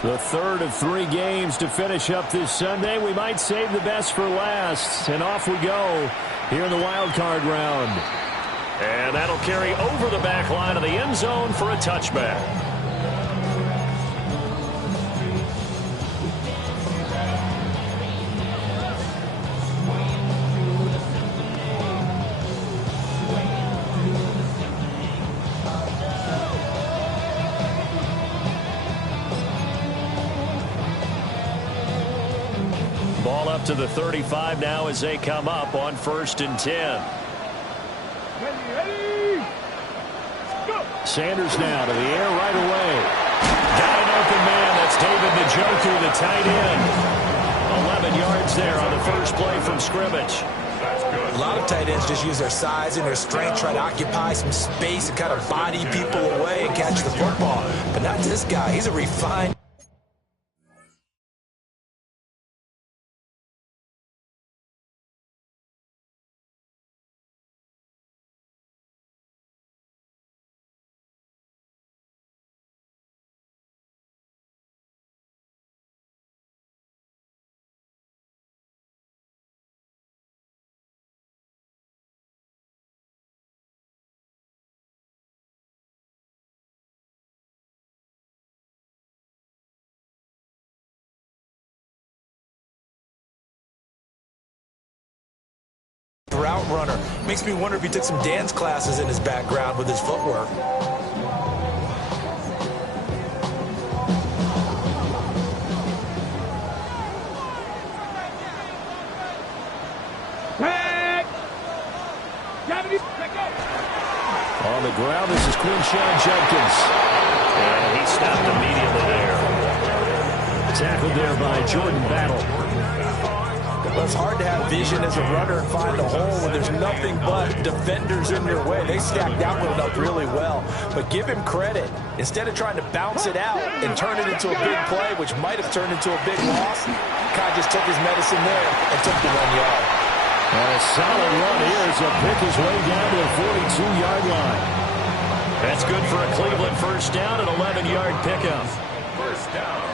The third of 3 games to finish up this Sunday. We might save the best for last. And off we go here in the wild card round. And that'll carry over the back line of the end zone for a touchback. Ball up to the 35 now as they come up on 1st and 10. Sanders now to the air right away. Got an open man. That's David Njoku, the tight end. 11 yards there on the first play from scrimmage. A lot of tight ends just use their size and their strength, try to occupy some space and kind of body people away and catch the football. But not this guy. He's a refined. Route runner. Makes me wonder if he took some dance classes in his background with his footwork. On the ground, this is Quinshawn Judkins. And he stopped immediately there. Tackled there by Jordan Battle. Well, it's hard to have vision as a runner and find a hole when there's nothing but defenders in your way. They stacked that one up really well. But give him credit. Instead of trying to bounce it out and turn it into a big play, which might have turned into a big loss, Kai just took his medicine there and took the 1 yard. And a solid run here as he'll pick his way down to the 42-yard line. That's good for a Cleveland first down, an 11-yard pickup. First down.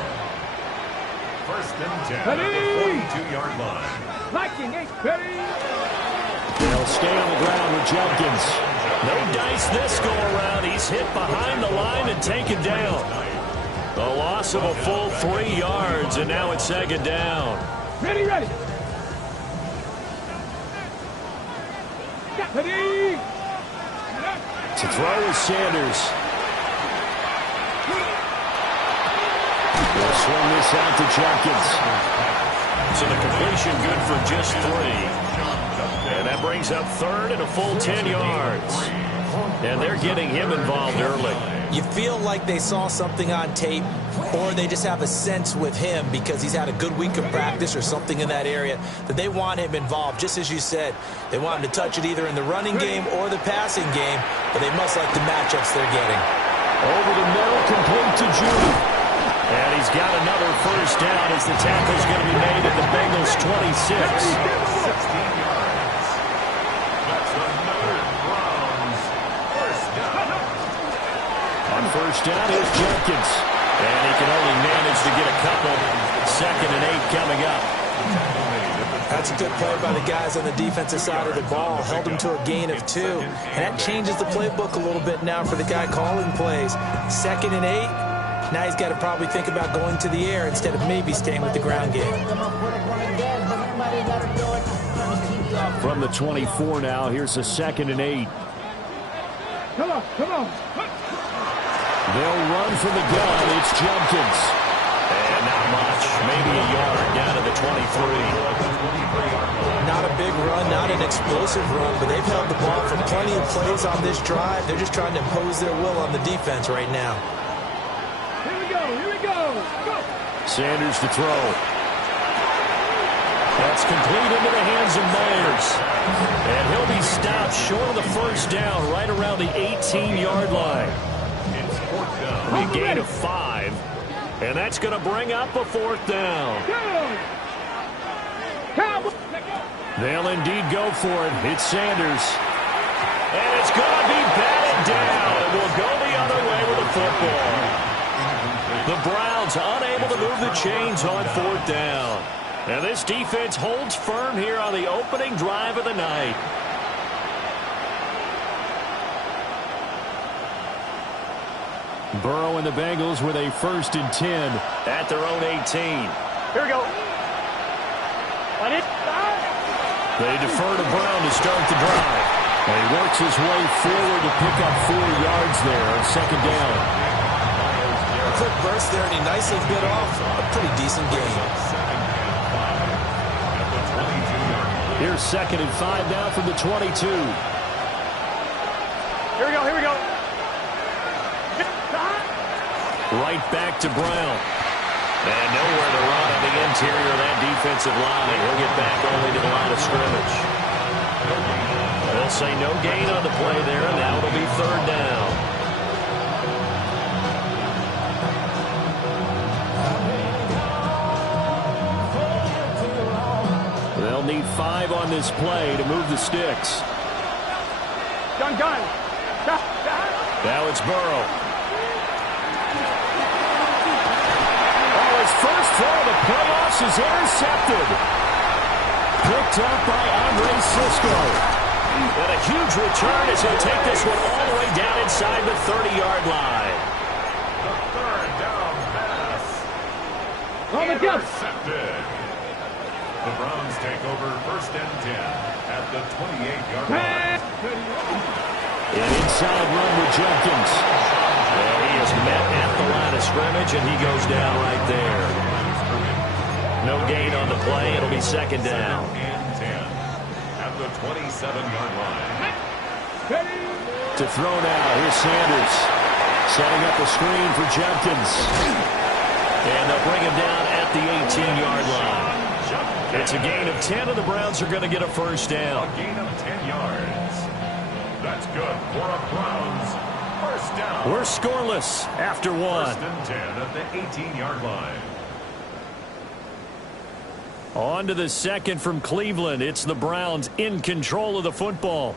1st and 10 at the 42-yard line. They'll stay on the ground with Judkins. No dice this go around. He's hit behind the line and taken down. A loss of a full 3 yards, and now it's 2nd down. Ready. To throw is Sanders. They'll swing this out to Judkins. So the completion good for just 3. And that brings up 3rd and a full 10 yards. And they're getting him involved early. You feel like they saw something on tape, or they just have a sense with him because he's had a good week of practice or something in that area that they want him involved. Just as you said, they want him to touch it either in the running game or the passing game, but they must like the matchups they're getting. Over the middle, complete to Judy. And he's got another first down as the tackle's going to be made at the Bengals 26. 16 yards. That's another Browns first down. On first down is Judkins. And he can only manage to get a couple. 2nd and 8 coming up. That's a good play by the guys on the defensive side of the ball. Held him to a gain of 2. And that changes the playbook a little bit now for the guy calling plays. 2nd and 8. Now he's got to probably think about going to the air instead of maybe staying with the ground game. From the 24 now, here's a 2nd and 8. Come on. They'll run from the gun. It's Judkins. And not much. Maybe a yard down to the 23. Not a big run, not an explosive run, but they've held the ball for plenty of plays on this drive. They're just trying to impose their will on the defense right now. Here we go. Go. Sanders to throw. That's complete into the hands of Myers. And he'll be stopped short of the first down right around the 18-yard line. It's 4th down. A gain of 5. And that's going to bring up a 4th down. They'll indeed go for it. It's Sanders. And it's going to be batted down. And we'll go the other way with the football. The Browns unable to move the chains on 4th down. And this defense holds firm here on the opening drive of the night. Burrow and the Bengals with a 1st and 10 at their own 18. Here we go. They defer to Brown to start the drive. And he works his way forward to pick up 4 yards there on 2nd down. A quick burst there, and he nicely bit off a pretty decent game. Here's 2nd and 5 now from the 22. Here we go, here we go. Right back to Brown. And nowhere to run on the interior of that defensive line. He'll get back only to the line of scrimmage. They'll say no gain on the play there, and now it'll be 3rd down. They'll need 5 on this play to move the sticks. Gun. Now it's Burrow. His first throw of the playoffs is intercepted. Picked up by Andre Cisco. And a huge return as he'll take this one all the way down inside the 30-yard line. The 3rd down pass. Intercepted. The Browns take over 1st and 10 at the 28-yard line. An inside run with Jenkins. Well, he is met at the line of scrimmage, and he goes down right there. No gain on the play. It'll be 2nd down. 2nd and 10 at the 27-yard line. To throw now. Here's Sanders. Setting up a screen for Jenkins. And they'll bring him down at the 18-yard line. It's a gain of 10, and the Browns are going to get a 1st down. A gain of 10 yards. That's good for a Browns 1st down. We're scoreless after 1. 1st and 10 at the 18-yard line. On to the 2nd from Cleveland. It's the Browns in control of the football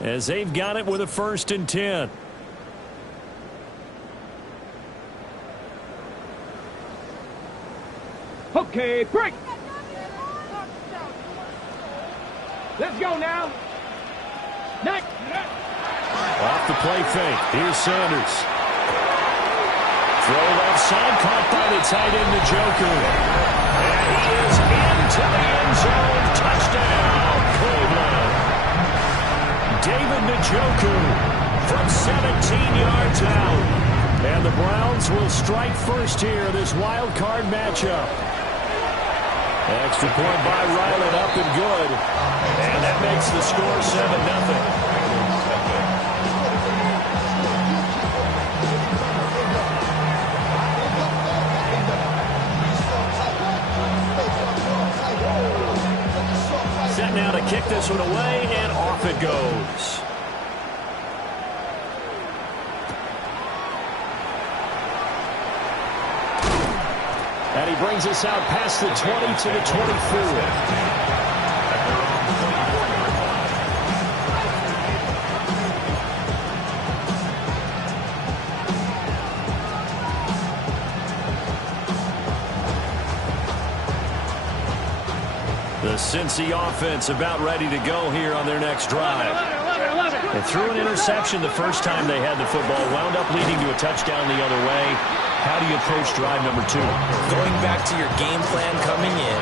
as they've got it with a 1st and 10. Okay, break. Let's go now. Next. Off the play fake. Here's Sanders. Throw left side, caught by the tight end, Njoku. And he is into the end zone. Touchdown, Cleveland. David Njoku from 17 yards out. And the Browns will strike first here, this wild card matchup. Extra point by Ryland, up and good. And that makes the score 7-0. Set now to kick this one away, and off it goes. And he brings us out past the 20 to the 24. The Cincy offense about ready to go here on their next drive. They threw an interception the first time they had the football, wound up leading to a touchdown the other way. How do you approach drive number 2? Going back to your game plan coming in,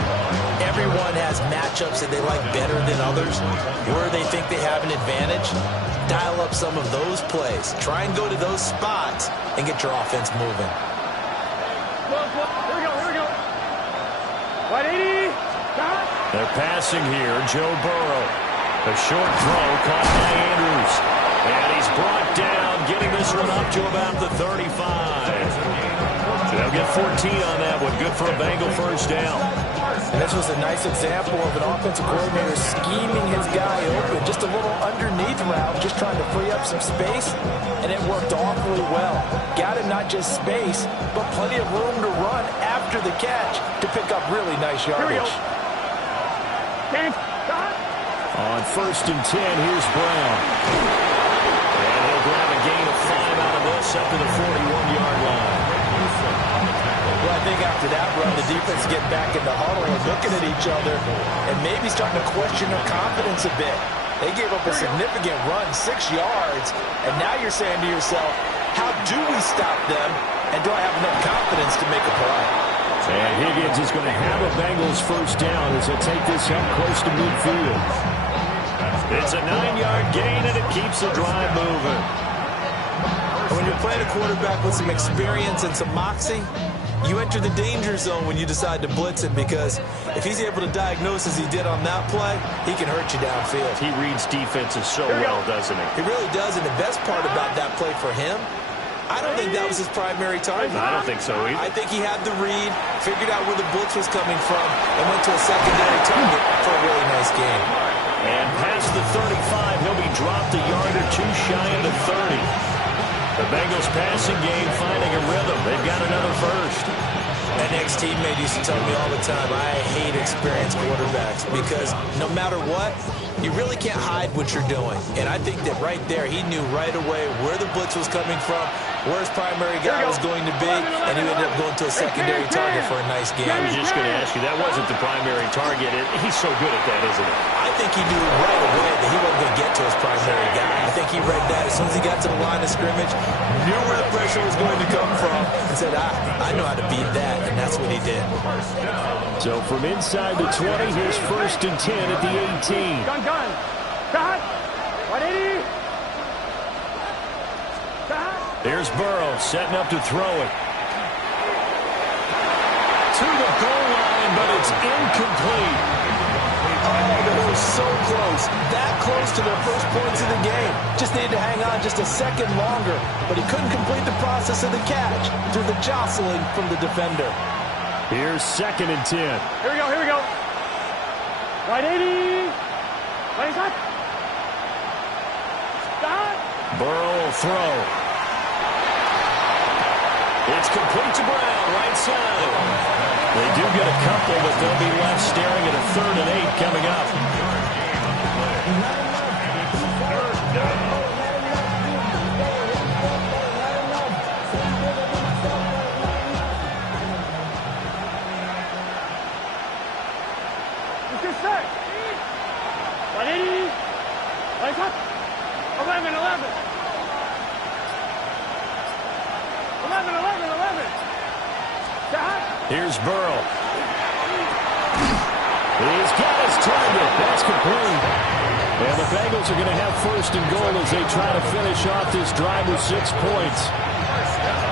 everyone has matchups that they like better than others. Where they think they have an advantage, dial up some of those plays. Try and go to those spots and get your offense moving. Here we go. 180. Stop. They're passing here. Joe Burrow. A short throw caught by Andrews. And he's brought down, getting this one up to about the 35. They'll get 14 on that one. Good for a Bengal 1st down. And this was a nice example of an offensive coordinator scheming his guy open. Just a little underneath route, just trying to free up some space, and it worked awfully well. Got him not just space, but plenty of room to run after the catch to pick up really nice yardage. On 1st and 10, here's Brown. And he'll grab a gain of 5 out of this up to the 41-yard line. after that run, the defense getting back in the huddle and looking at each other and maybe starting to question their confidence a bit. They gave up a significant run, 6 yards, and now you're saying to yourself, how do we stop them, and do I have enough confidence to make a play? And Higgins is going to have a Bengals first down as they take this up close to midfield. It's a 9-yard gain, and it keeps the drive moving. When you're playing a quarterback with some experience and some moxie, you enter the danger zone when you decide to blitz him, because if he's able to diagnose as he did on that play, he can hurt you downfield. He reads defenses so well, doesn't he? He really does, and the best part about that play for him, I don't think that was his primary target. I don't think so either. I think he had the read, figured out where the blitz was coming from, and went to a secondary target for a really nice game. And past the 35, he'll be dropped a yard or two shy of the 30. The Bengals passing game finding a rhythm. They've got another first. An ex-teammate used to tell me all the time, I hate experienced quarterbacks because no matter what, you really can't hide what you're doing. And I think that right there, he knew right away where the blitz was coming from, where his primary guy was going to be, and he ended up going to a secondary target for a nice game. I was just going to ask you, that wasn't the primary target. He's so good at that, isn't he? I think he knew right away that he wasn't going to get to his primary guy. I think he read that as soon as he got to the line of scrimmage, knew where the pressure was going to come from, and said, I know how to beat that, and that's what he did. So from inside the 20, here's 1st and 10 at the 18. Gun. Cut. 180. Cut. There's Burrow setting up to throw it. To the goal line, but it's incomplete. Oh, they were so close. That close to their first points of the game. Just needed to hang on just a second longer, but he couldn't complete the process of the catch through the jostling from the defender. Here's 2nd and 10. Here we go. 180. 20 shot. Stop. Burrow will throw. It's complete to Brown, right side. They do get a couple, but they'll be left staring at a 3rd and 8 coming up. It's your set. 180. 20 shot. 11. 11. Stop. Here's Burrow. He's got his target. That's complete. And the Bengals are going to have 1st and goal as they try to finish off this drive with 6 points.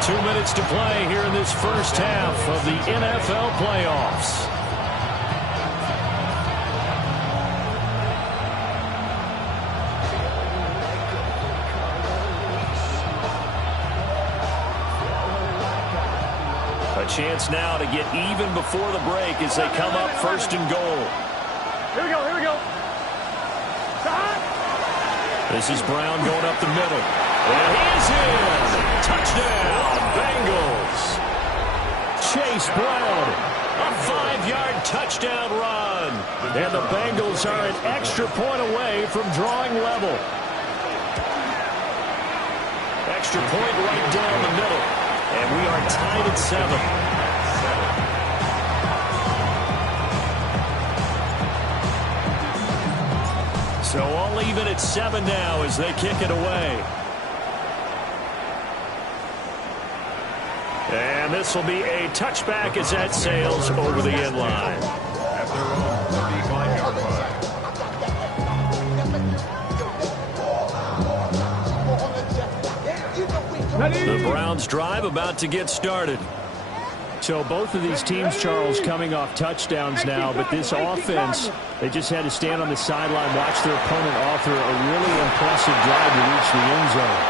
2 minutes to play here in this first half of the NFL playoffs. A chance now to get even before the break as they come up 1st and goal. Here we go. Stop. This is Brown going up the middle. And he's in. Touchdown, Bengals. Chase Brown. A 5-yard touchdown run. And the Bengals are an extra point away from drawing level. Extra point right down the middle. And we are tied at 7. So all even at 7 now as they kick it away. And this will be a touchback as that sails over the end line. At their own 35-yard line. The Browns drive about to get started. So both of these teams, Charles, coming off touchdowns now, but this offense, they just had to stand on the sideline, watch their opponent author a really impressive drive to reach the end zone.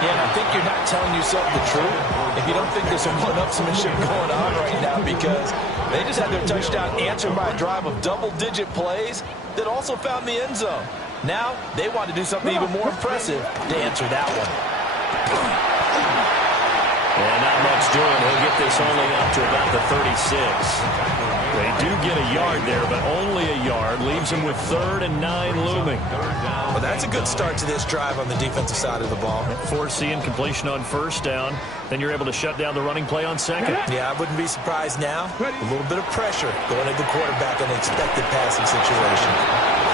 Yeah, and I think you're not telling yourself the truth if you don't think there's some one-upsmanship going on right now, because they just had their touchdown answered by a drive of double-digit plays that also found the end zone. Now they want to do something even more impressive to answer that one. And not much doing. He'll get this only up to about the 36. They do get a yard there, but only a yard. Leaves them with 3rd and 9 looming. Well, that's a good start to this drive on the defensive side of the ball. Foreseeing completion on 1st down. Then you're able to shut down the running play on 2nd. Yeah, I wouldn't be surprised now. A little bit of pressure going at the quarterback in an expected passing situation.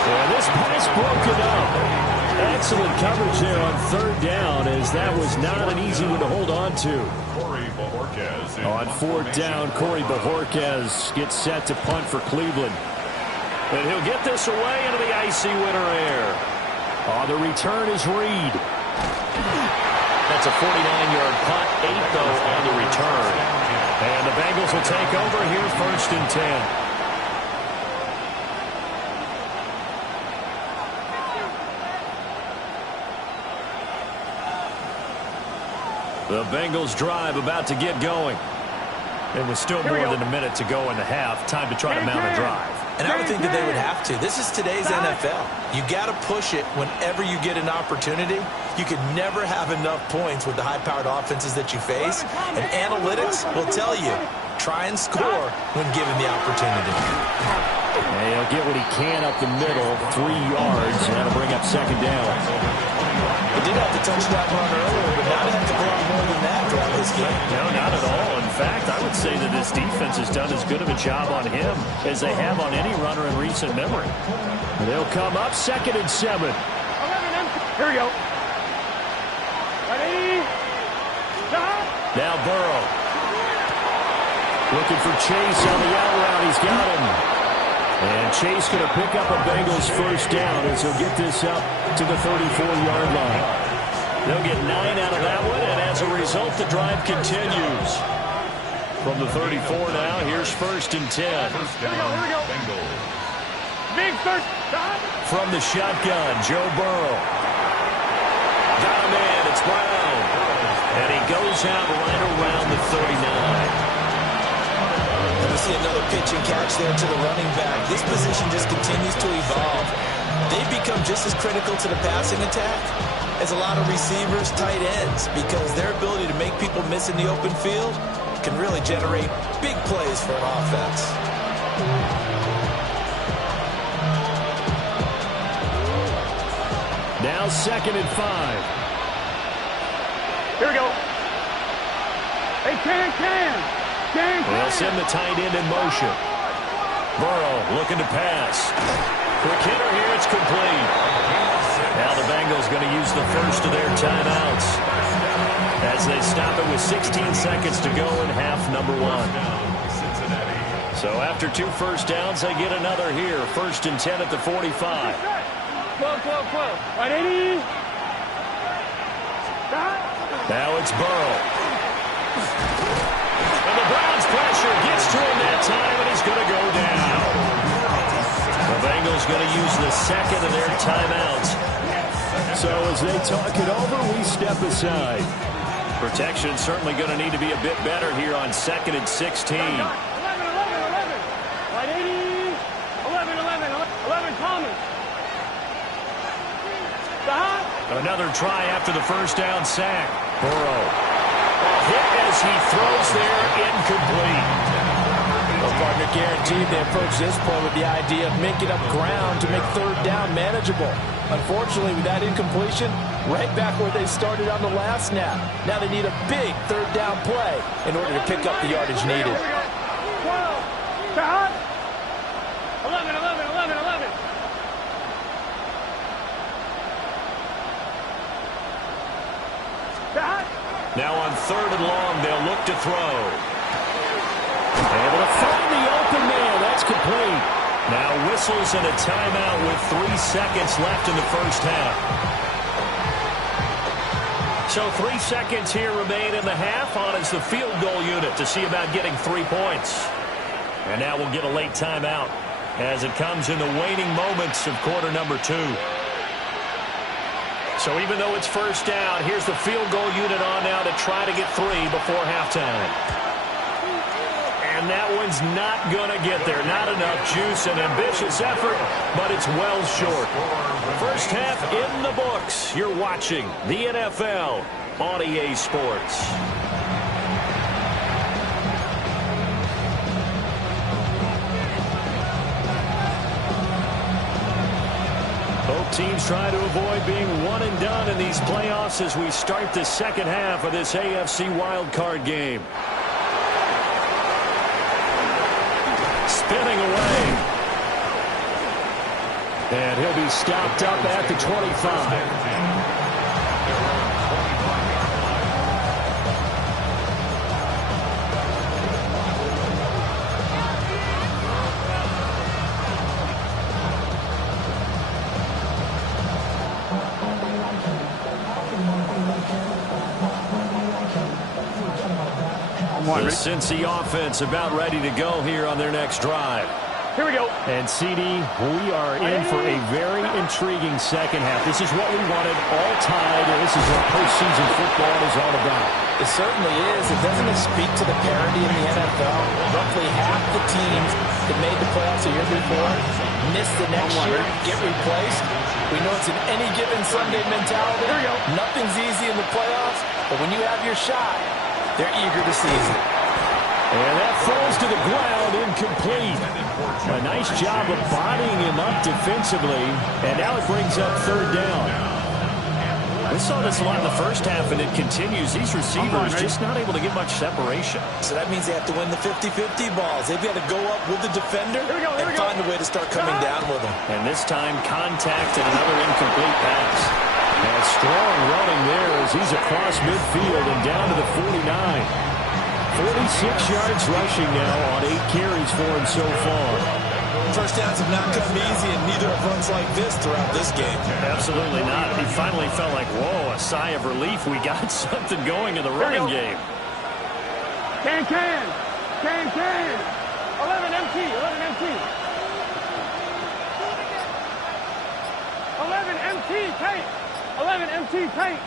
Yeah, this pass broken up. Excellent coverage there on 3rd down, as that was not an easy one to hold on to. On 4th down, Corey Bojorquez gets set to punt for Cleveland. And he'll get this away into the icy winter air. On the return is Reed. That's a 49-yard punt, 8 though on the return. And the Bengals will take over here 1st and 10. The Bengals drive about to get going. And with still more than a minute to go in the half, time to try to mount a drive. And I would think that they would have to. This is today's NFL. You got to push it whenever you get an opportunity. You can never have enough points with the high-powered offenses that you face. And analytics will tell you, try and score when given the opportunity. And he'll get what he can up the middle, 3 yards, and that'll bring up 2nd down. He did have the touchdown run earlier, but not have to go on more than that throughout this game. No, not at all. In fact, I would say that this defense has done as good of a job on him as they have on any runner in recent memory. They'll come up 2nd and 7. Here we go. Ready? Stop. Now Burrow. Looking for Chase on the out route. He's got him. And Chase going to pick up a Bengals 1st down as he'll get this up to the 34-yard line. They'll get 9 out of that one, and as a result, the drive continues. From the 34 now, here's 1st and 10. Here we go. Big first stop. From the shotgun, Joe Burrow. Got him in, it's Brown. And he goes out right around the 39. We see another pitch and catch there to the running back. This position just continues to evolve. They've become just as critical to the passing attack as a lot of receivers, tight ends, because their ability to make people miss in the open field can really generate big plays for an offense. Now 2nd and 5. Here we go. Hey, can. They'll send the tight end in motion. Burrow looking to pass. Quick hitter here, it's complete. Now the Bengals going to use the first of their timeouts as they stop it with 16 seconds to go in half number 1. So after 2 first downs, they get another here. 1st and 10 at the 45. Whoa. Ready? Stop. Now it's Burrow. And the Browns pressure gets to him that time, and he's going to go down. The Bengals going to use the 2nd of their timeouts. So as they talk it over, we step aside. Protection certainly going to need to be a bit better here on 2nd and 16. 11. 11, Thomas. Stop. Another try after the first down sack. Burrow. Hit as he throws there, incomplete. Well, partner, guaranteed they approach this play with the idea of making up ground to make 3rd down manageable. Unfortunately, with that incompletion, right back where they started on the last snap. Now they need a big 3rd down play in order to pick up the yardage needed. 12. Stop. 11. Stop. Now on 3rd and long, they'll look to throw. Able to find the open man. That's complete. Now whistles and a timeout with 3 seconds left in the first half. So 3 seconds here remain in the half on as the field goal unit to see about getting 3 points. And now we'll get a late timeout as it comes in the waning moments of quarter number 2. So even though it's first down, here's the field goal unit on now to try to get 3 before halftime. And that one's not going to get there. Not enough juice, an ambitious effort, but it's well short. First half in the books. You're watching the NFL on EA Sports. teams trying to avoid being one and done in these playoffs as we start the second half of this AFC wildcard game. Spinning away. And he'll be stopped up at the 25. The Cincy offense about ready to go here on their next drive. Here we go. And CD, we are in for a very intriguing second half. This is what we wanted, all tied, and this is what postseason football is all about. It certainly is. It doesn't it speak to the parity in the NFL? Roughly half the teams that made the playoffs a year before miss the next year, get replaced. We know it's an any given Sunday mentality. Here we go. Nothing's easy in the playoffs, but when you have your shot, they're eager to seize it. And that falls to the ground, incomplete. A nice job of bodying him up defensively, and now it brings up third down. We saw this a lot in the first half, and it continues. These receivers just not able to get much separation. So that means they have to win the 50-50 balls. They've got to go up with the defender and find a way to start coming down with them. And this time, contact and another incomplete pass. And strong running there as he's across midfield and down to the 49. 46 yards rushing now on 8 carries for him so far. First downs have not come easy, and neither have runs like this throughout this game. Absolutely not. He finally felt like, whoa, a sigh of relief. We got something going in the running game. Can. 11 MT. 11 MT, tight. 11 MT, tight.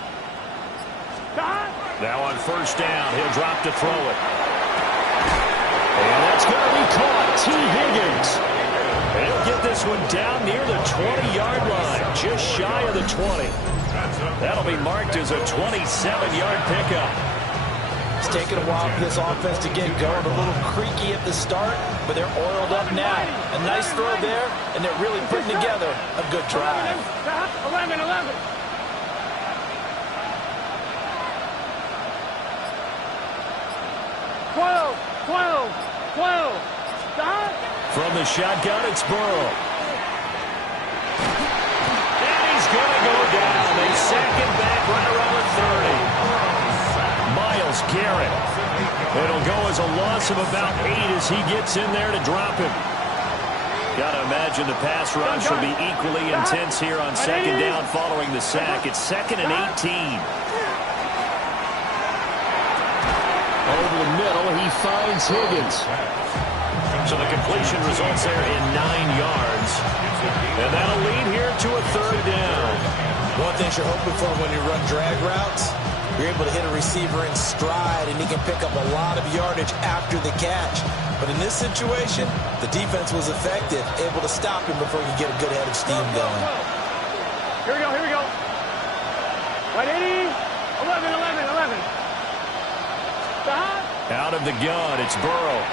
Now on first down, he'll drop to throw it. And that's going to be caught. T. Higgins. He'll get this one down near the 20-yard line, just shy of the 20. That'll be marked as a 27-yard pickup. It's taken a while for this offense to get going. A little creaky at the start, but they're oiled up now. A nice throw there, and they're really putting together a good drive. 11. 12. Stop. From the shotgun, it's Burrow. And he's going to go down. They sack him back right around the 30. Myles Garrett. It'll go as a loss of about 8 as he gets in there to drop him. Got to imagine the pass rush will be equally intense here on second down following the sack. It's 2nd and 18. Over the middle, he finds Higgins. So the completion results there in 9 yards. And that'll lead here to a third down. One thing you're hoping for when you run drag routes, you're able to hit a receiver in stride, and he can pick up a lot of yardage after the catch. But in this situation, the defense was effective, able to stop him before he could get a good head of steam going. Here we go. 180. 11. Out of the gun, it's Burrow.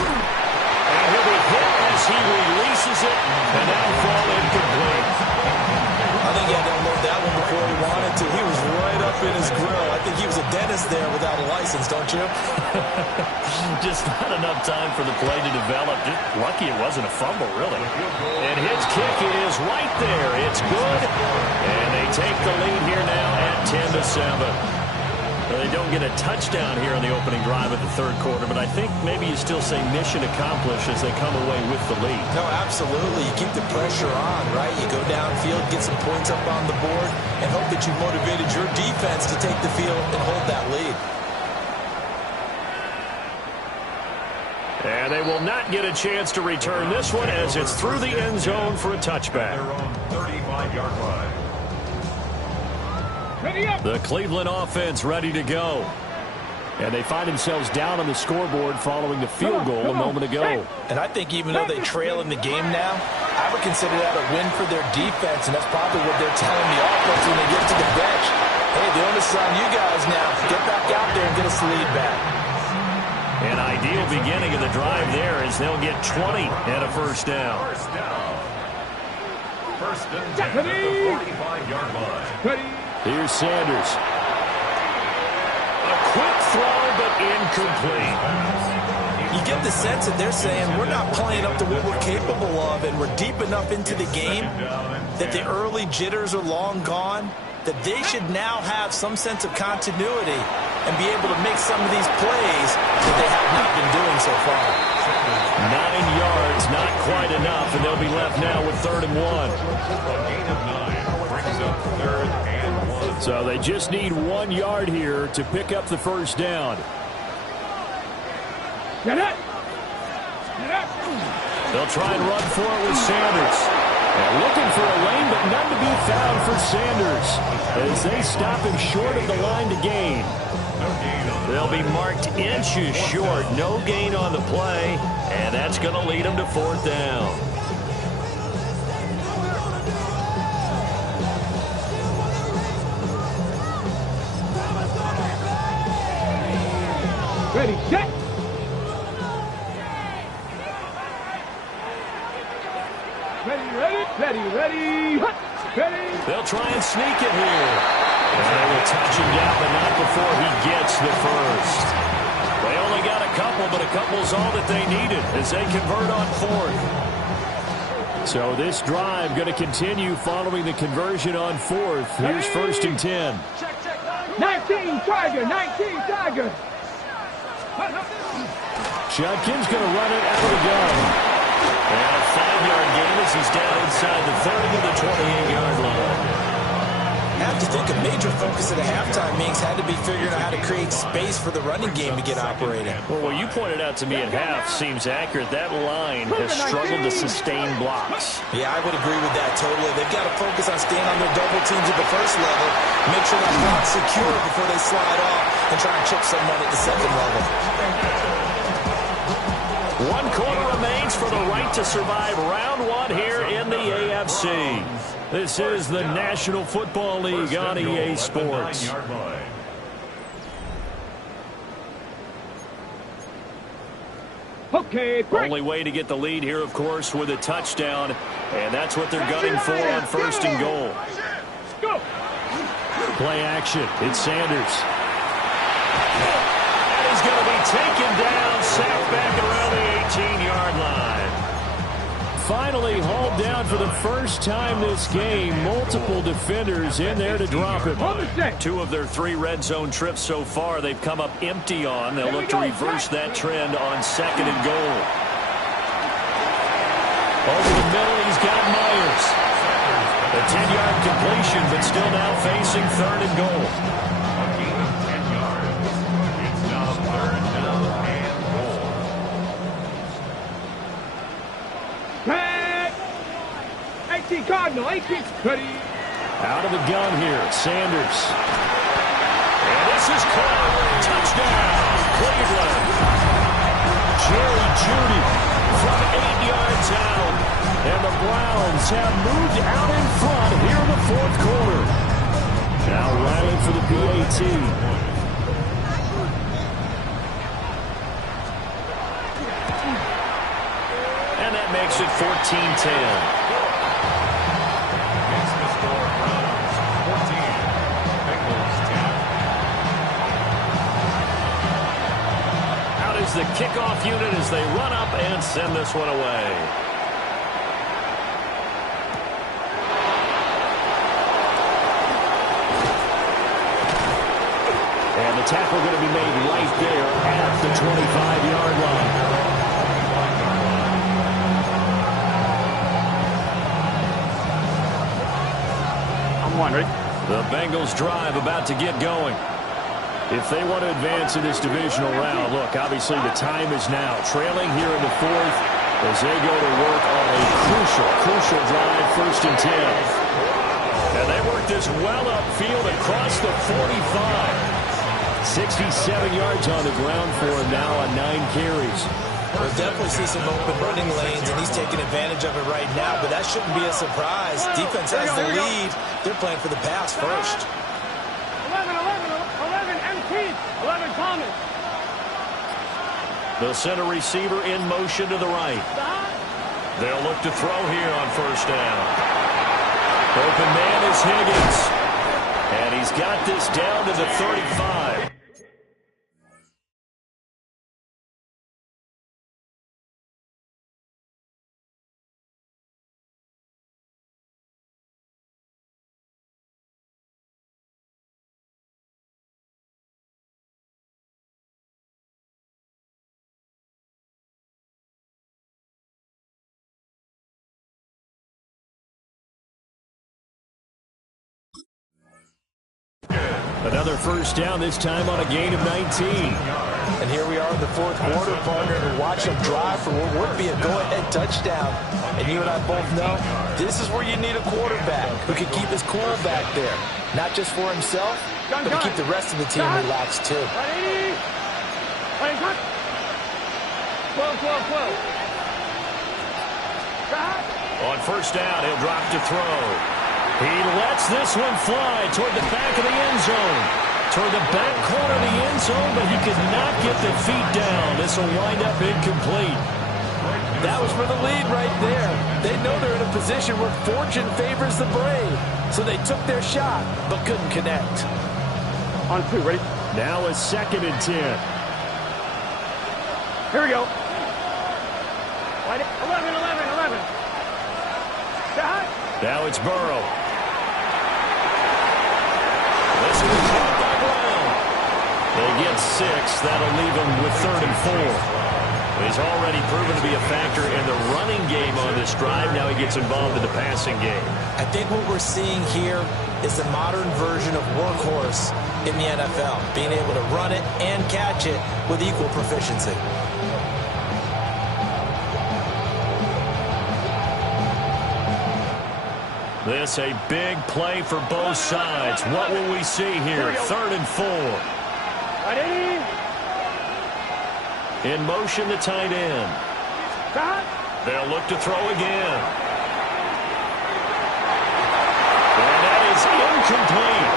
And he'll be hit as he releases it, and that'll fall incomplete. I think he had to unload that one before he wanted to. He was right up in his grill. I think he was a dentist there without a license, don't you? Just not enough time for the play to develop. Just lucky it wasn't a fumble, really. And his kick is right there. It's good. And they take the lead here now at 10-7. They don't get a touchdown here on the opening drive of the third quarter, but I think maybe you still say mission accomplished as they come away with the lead. No, absolutely. You keep the pressure on, right? You go downfield, get some points up on the board, and hope that you motivated your defense to take the field and hold that lead. And they will not get a chance to return this one as it's through the end zone for a touchback. Their own 35-yard line. The Cleveland offense ready to go. And they find themselves down on the scoreboard following the field goal a moment ago. And I think even though they trail in the game now, I would consider that a win for their defense, and that's probably what they're telling the offense when they get to the bench. Hey, the onus is on you guys now. Get back out there and get us the lead back. An ideal beginning of the drive there as they'll get 20 and a first down. First and 10 at the 45-yard line. Here's Sanders. A quick throw, but incomplete. You get the sense that they're saying we're not playing up to what we're capable of, and we're deep enough into the game that the early jitters are long gone, that they should now have some sense of continuity and be able to make some of these plays that they have not been doing so far. 9 yards, not quite enough, and they'll be left now with 3rd and 1. A gain of 9 brings up 3rd and 1. So they just need 1 yard here to pick up the first down. They'll try and run for it with Sanders. They're looking for a lane, but none to be found for Sanders as they stop him short of the line to gain. They'll be marked inches short. No gain on the play, and that's going to lead them to 4th down. Ready, set. Ready. They'll try and sneak it here. And they will touch him down, but not before he gets the first. They only got a couple, but a couple's all that they needed as they convert on 4th. So this drive going to continue following the conversion on 4th. Here's 1st and 10. 19 Tiger. Judkins going to run it out of the gun. And a 5-yard gain as he's down inside the 30 to the 28-yard line. I have to think a major focus at a halftime meetings had to be figuring out how to create space for the running game to get operating. Well, what you pointed out to me at half seems accurate. That line has struggled to sustain blocks. Yeah, I would agree with that totally. They've got to focus on staying on their double teams at the first level, make sure that block's secure before they slide off and try and chip someone at the second level. 1 quarter remains for the right to survive round 1 here in the AFC. This is the National Football League on EA Sports. Okay, break. Only way to get the lead here, of course, with a touchdown, and that's what they're gunning for on 1st and goal. Go. Play action. It's Sanders. And he's going to be taken down, sacked back around the 18-yard line. Finally hauled down for the first time this game. Multiple defenders in there to drop him. 2 of their 3 red zone trips so far they've come up empty on. They'll look to reverse that trend on 2nd and goal. Over the middle, he's got Myers. A 10-yard completion, but still now facing 3rd and goal. A gain of 10 yards. It's now 3rd down and goal. 18 Cardinal, 18. Ready. Out of the gun here, Sanders. And this is caught. Touchdown, Cleveland. Jerry Jeudy from 8 yards out. And the Browns have moved out in front here in the 4th quarter. Now Riley for the PAT. And that makes it 14-10. The kickoff unit as they run up and send this one away. And the tackle going to be made right there at the 25-yard line. I'm wondering. The Bengals drive about to get going. If they want to advance in this divisional round, look, obviously the time is now. Trailing here in the 4th as they go to work on a crucial drive, 1st and 10. And they work this well upfield across the 45. 67 yards on the ground for him now on 9 carries. We'll definitely see some open running lanes, and he's taking advantage of it right now, but that shouldn't be a surprise. Defense has the lead. They're playing for the pass first. 11 Thomas. The center receiver in motion to the right. They'll look to throw here on 1st down. Open man is Higgins. And he's got this down to the 35. Another first down, this time on a gain of 19. And here we are in the fourth quarter, partner, and watch them drive for what would be a go-ahead touchdown. And you and I both know this is where you need a quarterback who can keep his cool back there. Not just for himself, but to keep the rest of the team relaxed, too. 12. On first down, he'll drop to throw. He lets this one fly toward the back of the end zone. Toward the back corner of the end zone, but he could not get the feet down. This will wind up incomplete. That was for the lead right there. They know they're in a position where fortune favors the brave. So they took their shot, but couldn't connect. On 2, ready? Now a 2nd and 10. Here we go. 11. Shot. Now it's Burrow. This is caught by Brown. They get 6. That'll leave him with 3rd and 4. He's already proven to be a factor in the running game on this drive. Now he gets involved in the passing game. I think what we're seeing here is the modern version of workhorse in the NFL, being able to run it and catch it with equal proficiency. This a big play for both sides. What will we see here? 3rd and 4. Ready? In motion, the tight end. Shot. They'll look to throw again. And that is incomplete.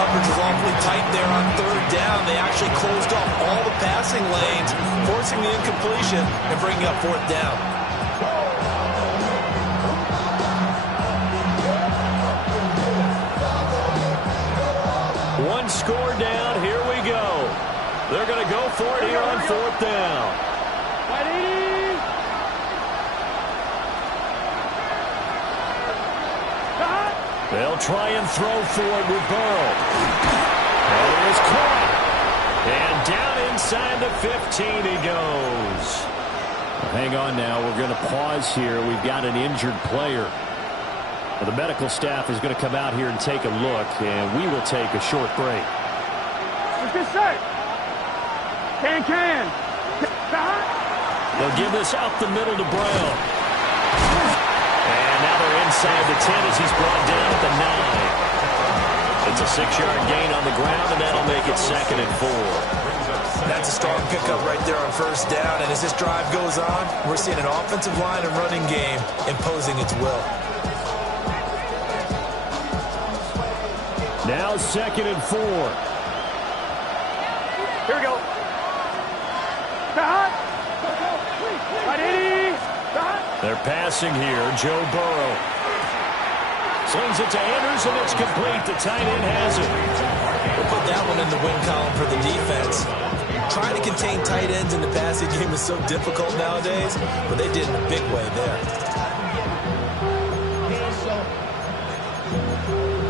Coverage was awfully tight there on 3rd down. They actually closed off all the passing lanes, forcing the incompletion and bringing up 4th down. One score down. Here we go. They're going to go for it here on 4th down. Ready? Shot. They'll try and throw for it with Burrow. And it is caught. And down inside the 15 he goes. Hang on now. We're going to pause here. We've got an injured player. The medical staff is going to come out here and take a look, and we will take a short break. Let's get set. Can. Shot. They'll give this up the middle to Brown. And now they're inside the 10 as he's brought down at the 9. It's a 6-yard gain on the ground, and that'll make it 2nd and 4. That's a strong pickup right there on 1st down. And as this drive goes on, we're seeing an offensive line and running game imposing its will. Now 2nd and 4. Here we go. Shot. Ready? Shot. They're passing here. Joe Burrow. Slings it to Andrews, and it's complete. The tight end has it. We'll put that one in the win column for the defense. Trying to contain tight ends in the passing game is so difficult nowadays, but they did in a big way there.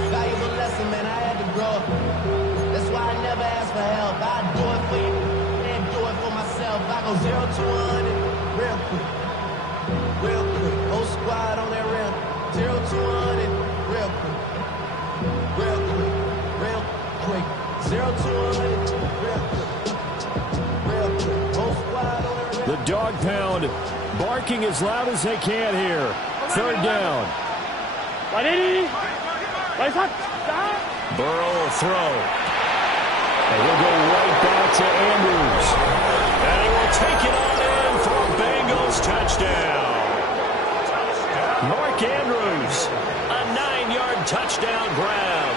Valuable lesson, man. I had to grow up. That's why I never ask for help. I do it for you and do it for myself. I go 0 to 100 real quick. Real quick. Whole squad on that rail. 0 to 100 real quick. Real quick. Real quick. 0 to 100 real quick. Real quick. Whole squad on that rail. The dog pound barking as loud as they can here. 3rd down. Ready? Shot. Burrow will throw. And he'll go right back to Andrews. And he will take it on in for a Bengals touchdown. Mark Andrews, a 9-yard touchdown grab.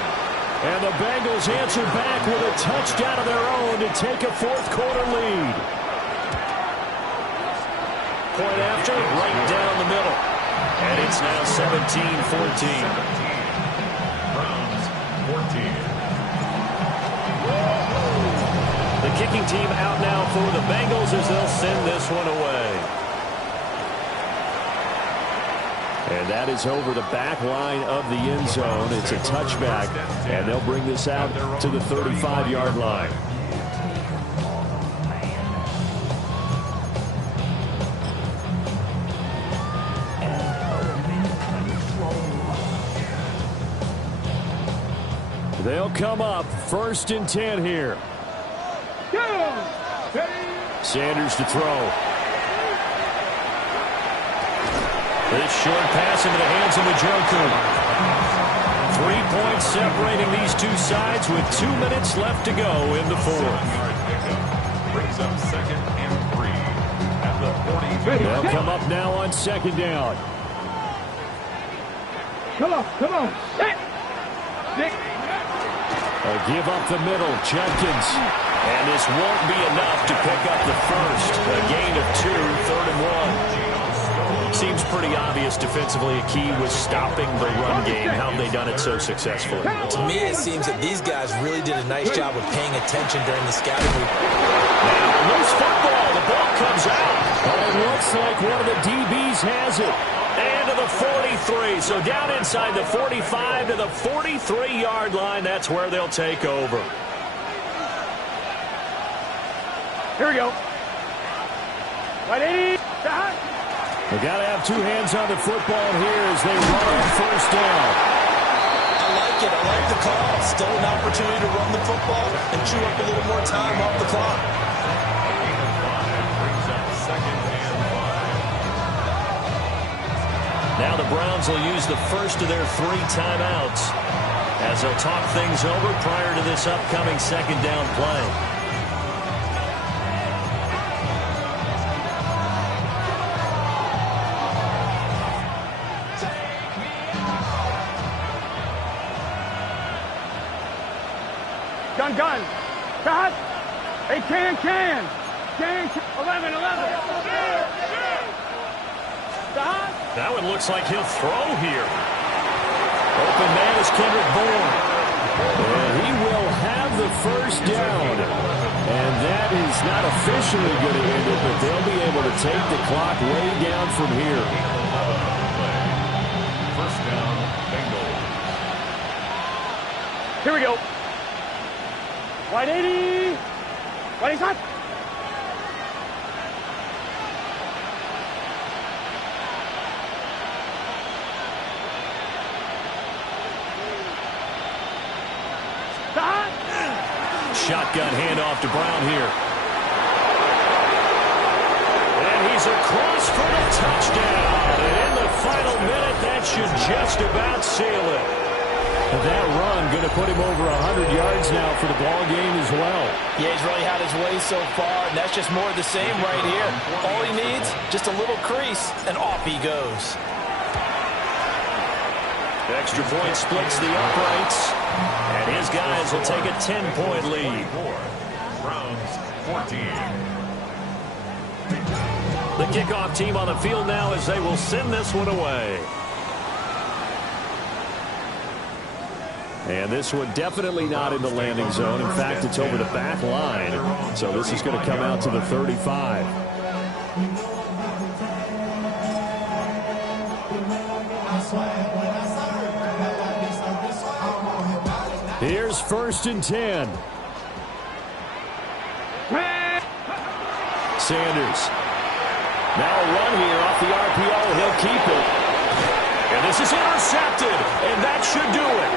And the Bengals answer back with a touchdown of their own to take a 4th quarter lead. Point after, right down the middle. And it's now 17-14. Browns 14. The kicking team out now for the Bengals as they'll send this one away. And that is over the back line of the end zone. It's a touchback, and they'll bring this out to the 35-yard line. They'll come up 1st and 10 here. Sanders to throw. This short pass into the hands of Njoku. 3 points separating these two sides with 2 minutes left to go in the fourth. Brings up 2nd and 3 at the 40. They'll come up now on 2nd down. Come on. A give up the middle, Jenkins. And this won't be enough to pick up the first. A gain of 2, 3rd and 1. Seems pretty obvious defensively a key was stopping the run game. How have they done it so successfully? To me, it seems that these guys really did a nice job of paying attention during the scouting week. Now, loose football. The ball comes out. But it looks like one of the DBs has it. And to the 43. So down inside the 45 to the 43-yard line. That's where they'll take over. Here we go. 180. They got to have 2 hands on the football here as they run on 1st down. I like it. I like the call. Still an opportunity to run the football and chew up a little more time off the clock. Brings up 2nd and 5. Now the Browns will use the first of their 3 timeouts as they'll talk things over prior to this upcoming 2nd down play. Gun. Cut. Hey, can. 11. That one looks like he'll throw here. Open man is Kendrick Bourne. And he will have the 1st down. And that is not officially going to end it, but they'll be able to take the clock way down from here. 1st down, Bengals. Here we go. 180. 185. Shotgun handoff to Brown here. And he's across for the touchdown. And in the final minute, that should just about seal it. That run going to put him over 100 yards now for the ball game as well. Yeah, he's really had his way so far, and that's just more of the same right here. All he needs, just a little crease, and off he goes. Extra point splits the uprights, and his guys will take a 10-point lead. Browns 14. The kickoff team on the field now as they will send this one away. And this one definitely not in the landing zone. In fact, it's over the back line. So this is going to come out to the 35. Here's 1st and 10. Sanders. Now a run here off the RPO. He'll keep it. And this is intercepted, and that should do it.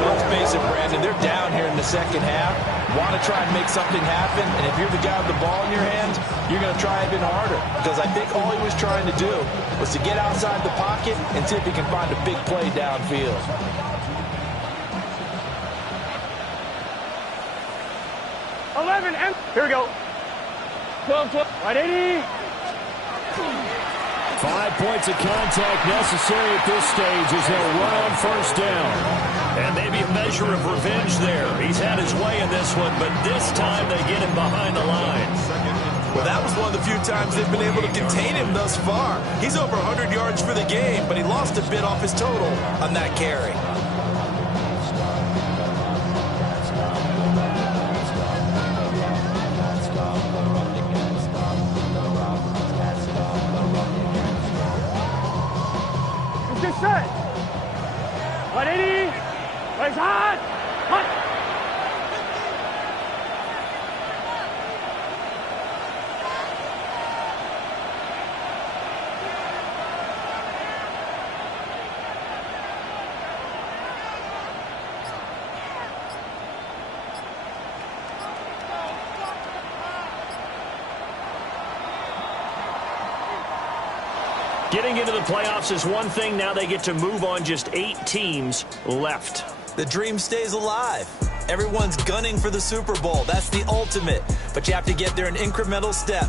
Let's face it, Brandon, they're down here in the 2nd half. Want to try and make something happen, and if you're the guy with the ball in your hands, you're going to try even harder. Because I think all he was trying to do was to get outside the pocket and see if he can find a big play downfield. And here we go. 12. 180. 5 points of contact necessary at this stage as they'll run on 1st down. And maybe a measure of revenge there. He's had his way in this one, but this time they get him behind the line. 2nd and Well, that was one of the few times they've been able to contain him thus far. He's over 100 yards for the game, but he lost a bit off his total on that carry. Get set. 180. Legs hot. Hot. Getting into the playoffs is one thing. Now they get to move on. Just 8 teams left. The dream stays alive. Everyone's gunning for the Super Bowl. That's the ultimate. But you have to get there in incremental steps.